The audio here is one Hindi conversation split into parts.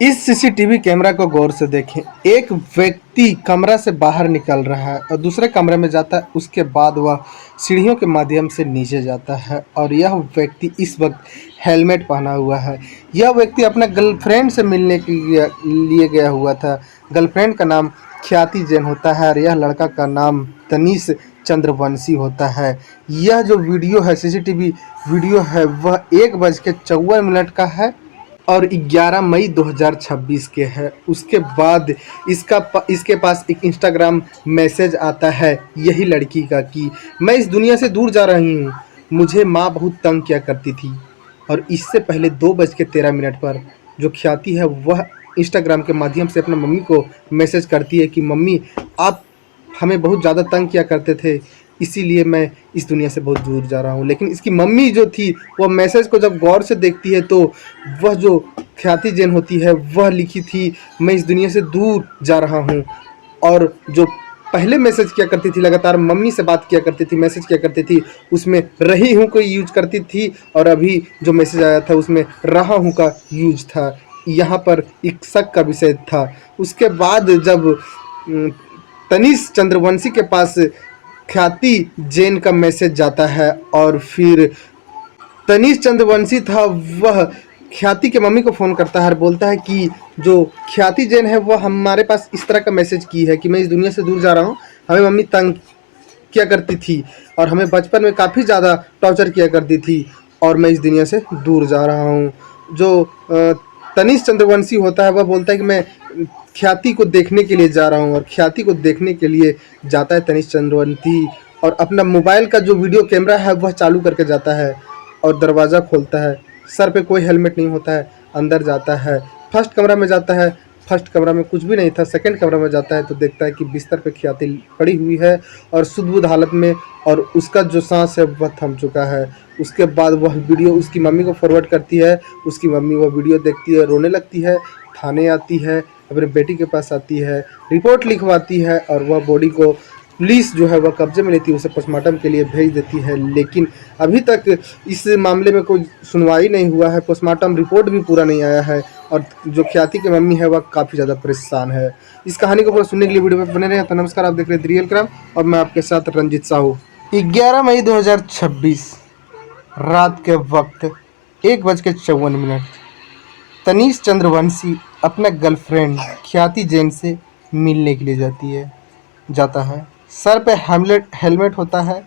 इस सीसीटीवी कैमरा को गौर से देखें। एक व्यक्ति कमरा से बाहर निकल रहा है और दूसरे कमरे में जाता है। उसके बाद वह सीढ़ियों के माध्यम से नीचे जाता है और यह व्यक्ति इस वक्त हेलमेट पहना हुआ है। यह व्यक्ति अपना गर्लफ्रेंड से मिलने के लिए गया हुआ था। गर्लफ्रेंड का नाम ख्याति जैन होता है और यह लड़का का नाम तनीष चंद्रवंशी होता है। यह जो वीडियो है, सीसीटीवी वीडियो है, वह 1:54 का है और 11 मई 2026 के है। उसके बाद इसके पास एक इंस्टाग्राम मैसेज आता है यही लड़की का कि मैं इस दुनिया से दूर जा रही हूँ, मुझे माँ बहुत तंग किया करती थी। और इससे पहले 2:13 पर जो ख्याति है वह इंस्टाग्राम के माध्यम से अपने मम्मी को मैसेज करती है कि मम्मी, आप हमें बहुत ज़्यादा तंग किया करते थे, इसीलिए मैं इस दुनिया से बहुत दूर जा रहा हूँ। लेकिन इसकी मम्मी जो थी वह मैसेज को जब गौर से देखती है तो वह जो ख्याति जैन होती है वह लिखी थी मैं इस दुनिया से दूर जा रहा हूँ। और जो पहले मैसेज किया करती थी, लगातार मम्मी से बात किया करती थी, मैसेज किया करती थी, उसमें रही हूँ को यूज करती थी और अभी जो मैसेज आया था उसमें रहा हूँ का यूज था। यहाँ पर एक शक का विषय था। उसके बाद जब तनीष चंद्रवंशी के पास ख्याति जैन का मैसेज जाता है और फिर तनीष चंद्रवंशी था वह ख्याति के मम्मी को फ़ोन करता है और बोलता है कि जो ख्याति जैन है वह हमारे पास इस तरह का मैसेज की है कि मैं इस दुनिया से दूर जा रहा हूँ, हमें मम्मी तंग किया करती थी और हमें बचपन में काफ़ी ज़्यादा टॉर्चर किया करती थी और मैं इस दुनिया से दूर जा रहा हूँ। जो तनीष चंद्रवंशी होता है वह बोलता है कि मैं ख्याति को देखने के लिए जा रहा हूँ और ख्याति को देखने के लिए जाता है तनीष चंद्रवंशी और अपना मोबाइल का जो वीडियो कैमरा है वह चालू करके जाता है और दरवाज़ा खोलता है। सर पे कोई हेलमेट नहीं होता है, अंदर जाता है, फर्स्ट कमरा में जाता है। फर्स्ट कमरा में कुछ भी नहीं था। सेकंड कमरा में जाता है तो देखता है कि बिस्तर पे ख्याति पड़ी हुई है और सुध-बुध हालत में और उसका जो सांस है वह थम चुका है। उसके बाद वह वीडियो उसकी मम्मी को फॉरवर्ड करती है। उसकी मम्मी वह वीडियो देखती है, रोने लगती है, थाने आती है, अपने बेटी के पास आती है, रिपोर्ट लिखवाती है और वह बॉडी को पुलिस जो है वह कब्जे में लेती है, उसे पोस्टमार्टम के लिए भेज देती है। लेकिन अभी तक इस मामले में कोई सुनवाई नहीं हुआ है, पोस्टमार्टम रिपोर्ट भी पूरा नहीं आया है और जो ख्याति की मम्मी है वह काफ़ी ज़्यादा परेशान है। इस कहानी को पूरा सुनने के लिए वीडियो में बने रहे। तो नमस्कार, आप देख रहे हैं द रियल क्राइम और मैं आपके साथ रंजित साहू। 11 मई 2026 रात के वक्त 1:54 तनीष चंद्रवंशी अपना गर्लफ्रेंड ख्याति जैन से मिलने के लिए जाता है। सर पे हेलमेट होता है,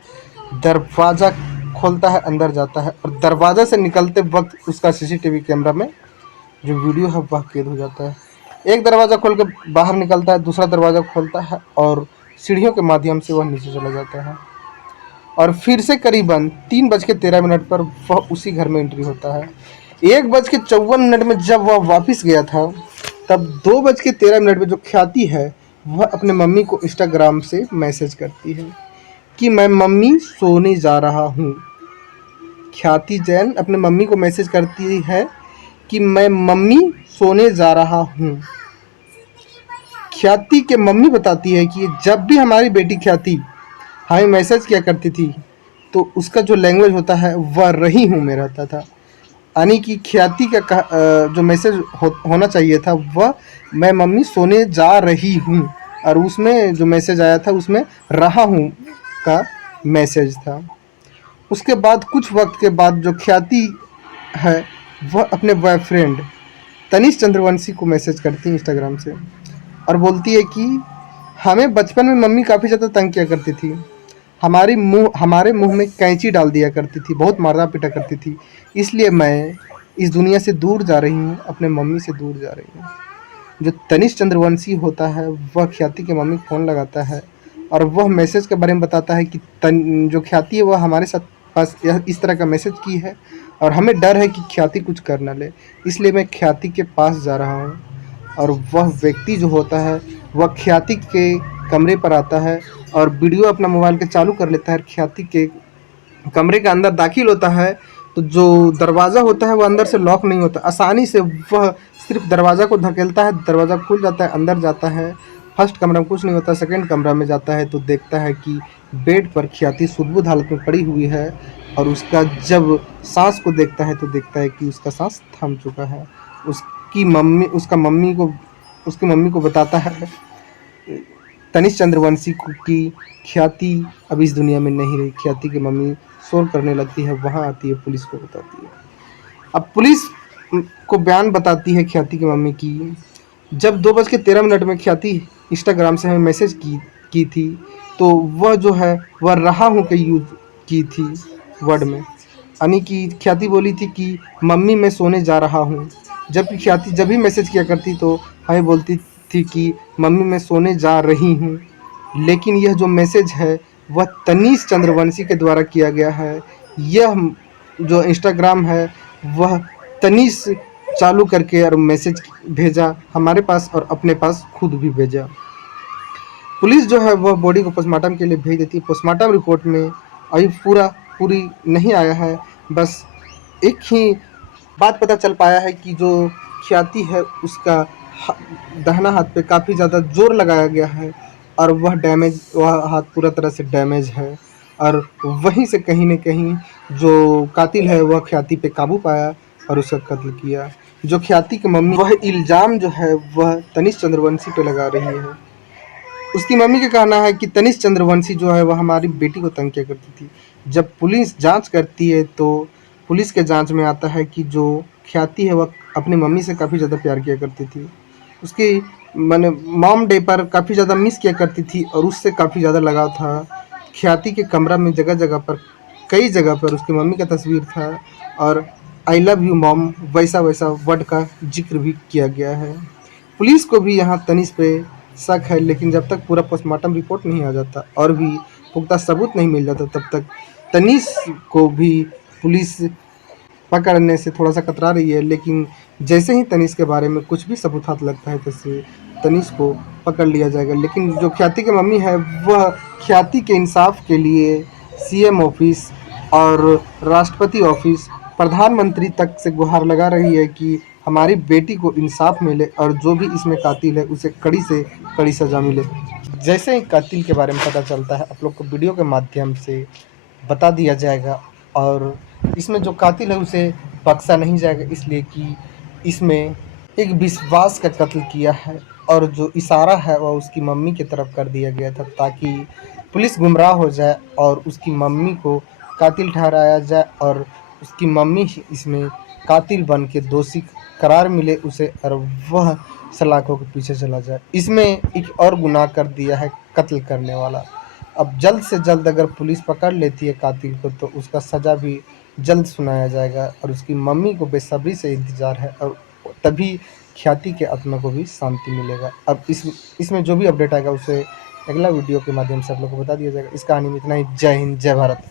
दरवाज़ा खोलता है, अंदर जाता है और दरवाज़ा से निकलते वक्त उसका सीसीटीवी कैमरा में जो वीडियो है वह कैद हो जाता है। एक दरवाज़ा खोल के बाहर निकलता है, दूसरा दरवाज़ा खोलता है और सीढ़ियों के माध्यम से वह नीचे चला जाता है और फिर से करीबन 3:13 पर वह उसी घर में एंट्री होता है। 1:54 में जब वह वापस गया था तब 2:13 पे जो ख्याति है वह अपने मम्मी को इंस्टाग्राम से मैसेज करती है कि मैं मम्मी सोने जा रहा हूँ। ख्याति जैन अपने मम्मी को मैसेज करती है कि मैं मम्मी सोने जा रहा हूँ। ख्याति के मम्मी बताती है कि जब भी हमारी बेटी ख्याति हमें मैसेज किया करती थी तो उसका जो लैंग्वेज होता है वह रही हूँ में रहता था। यानी कि ख्याति का जो मैसेज होना चाहिए था वह मैं मम्मी सोने जा रही हूँ और उसमें जो मैसेज आया था उसमें रहा हूँ का मैसेज था। उसके बाद कुछ वक्त के बाद जो ख्याति है वह अपने बॉयफ्रेंड तनीष चंद्रवंशी को मैसेज करती है इंस्टाग्राम से और बोलती है कि हमें बचपन में मम्मी काफ़ी ज़्यादा तंग किया करती थी, हमारे मुंह में कैंची डाल दिया करती थी, बहुत मारना पीटा करती थी, इसलिए मैं इस दुनिया से दूर जा रही हूँ, अपने मम्मी से दूर जा रही हूँ। जो तनीष चंद्रवंशी होता है वह ख्याति के मम्मी को फ़ोन लगाता है और वह मैसेज के बारे में बताता है कि जो ख्याति है वह हमारे साथ पास इस तरह का मैसेज की है और हमें डर है कि ख्याति कुछ कर ना ले, इसलिए मैं ख्याति के पास जा रहा हूँ। और वह व्यक्ति जो होता है वह ख्याति के कमरे पर आता है और वीडियो अपना मोबाइल के चालू कर लेता है। ख्याति के कमरे के अंदर दाखिल होता है तो जो दरवाज़ा होता है वह अंदर से लॉक नहीं होता, आसानी से वह सिर्फ दरवाज़ा को धकेलता है, दरवाज़ा खुल जाता है, अंदर जाता है। फर्स्ट कमरा में कुछ नहीं होता, सेकंड कमरा में जाता है तो देखता है कि बेड पर ख्याति सुध-बुध हालत में पड़ी हुई है और उसका जब सांस को देखता है तो देखता है कि उसका सांस थम चुका है। उस उसकी मम्मी को बताता है तनिष्क चंद्रवंशी की ख्याति अब इस दुनिया में नहीं रही। ख्याति की मम्मी शोर करने लगती है, वहाँ आती है, पुलिस को बताती है। अब पुलिस को बयान बताती है ख्याति की मम्मी की, जब 2:13 में ख्याति इंस्टाग्राम से हमें मैसेज की थी, तो वह जो है वह रहा हूँ के यूज की थी वर्ड में, यानी कि ख्याति बोली थी कि मम्मी मैं सोने जा रहा हूँ, जबकि ख्याति जब भी मैसेज किया करती तो हमें बोलती थी कि मम्मी मैं सोने जा रही हूँ। लेकिन यह जो मैसेज है वह तनिष्क चंद्रवंशी के द्वारा किया गया है। यह जो इंस्टाग्राम है वह तनिष्क चालू करके और मैसेज भेजा हमारे पास और अपने पास खुद भी भेजा। पुलिस जो है वह बॉडी को पोस्टमार्टम के लिए भेज देती है। पोस्टमार्टम रिपोर्ट में अभी पूरी नहीं आया है, बस एक ही बात पता चल पाया है कि जो ख्याति है उसका दाहिना हाथ पे काफ़ी ज़्यादा जोर लगाया गया है और वह हाथ पूरा तरह से डैमेज है, और वहीं से कहीं न कहीं जो कातिल है वह ख्याति पे काबू पाया और उसका कत्ल किया। जो ख्याति की मम्मी वह इल्ज़ाम जो है वह तनिष्क चंद्रवंशी पे लगा रही है। उसकी मम्मी का कहना है कि तनिष्क चंद्रवंशी जो है वह हमारी बेटी को तंग किया करती थी। जब पुलिस जांच करती है तो पुलिस के जांच में आता है कि जो ख्याति है वह अपनी मम्मी से काफ़ी ज़्यादा प्यार किया करती थी। उसकी माने मॉम डे पर काफ़ी ज़्यादा मिस किया करती थी और उससे काफ़ी ज़्यादा लगाव था। ख्याति के कमरा में कई जगह पर उसकी मम्मी का तस्वीर था और आई लव यू मॉम वैसा वर्ड का जिक्र भी किया गया है। पुलिस को भी यहाँ तनिष्क पे शक है, लेकिन जब तक पूरा पोस्टमार्टम रिपोर्ट नहीं आ जाता और भी पुख्ता सबूत नहीं मिल जाता तब तक तनिष्क को भी पुलिस पकड़ने से थोड़ा सा कतरा रही है। लेकिन जैसे ही तनिष्क के बारे में कुछ भी सबूत हाथ लगता है तैसे तनिष्क को पकड़ लिया जाएगा। लेकिन जो ख्याति की मम्मी है वह ख्याति के इंसाफ के लिए सीएम ऑफिस और राष्ट्रपति ऑफिस, प्रधानमंत्री तक से गुहार लगा रही है कि हमारी बेटी को इंसाफ मिले और जो भी इसमें कातिल है उसे कड़ी से कड़ी सज़ा मिले। जैसे ही कातिल के बारे में पता चलता है आप लोग को वीडियो के माध्यम से बता दिया जाएगा, और इसमें जो कातिल है उसे बख्शा नहीं जाएगा, इसलिए कि इसमें एक विश्वास का कत्ल किया है और जो इशारा है वह उसकी मम्मी की तरफ कर दिया गया था ताकि पुलिस गुमराह हो जाए और उसकी मम्मी को कातिल ठहराया जाए और उसकी मम्मी ही इसमें कातिल बन के दोषी करार मिले उसे और वह सलाखों के पीछे चला जाए। इसमें एक और गुनाह कर दिया है कत्ल करने वाला। अब जल्द से जल्द अगर पुलिस पकड़ लेती है कातिल को तो उसका सज़ा भी जल्द सुनाया जाएगा और उसकी मम्मी को बेसब्री से इंतज़ार है और तभी ख्याति के आत्मा को भी शांति मिलेगा। अब इसमें जो भी अपडेट आएगा उसे अगला वीडियो के माध्यम से आप लोग को बता दिया जाएगा। इस कहानी में इतना ही। जय हिंद, जय भारत।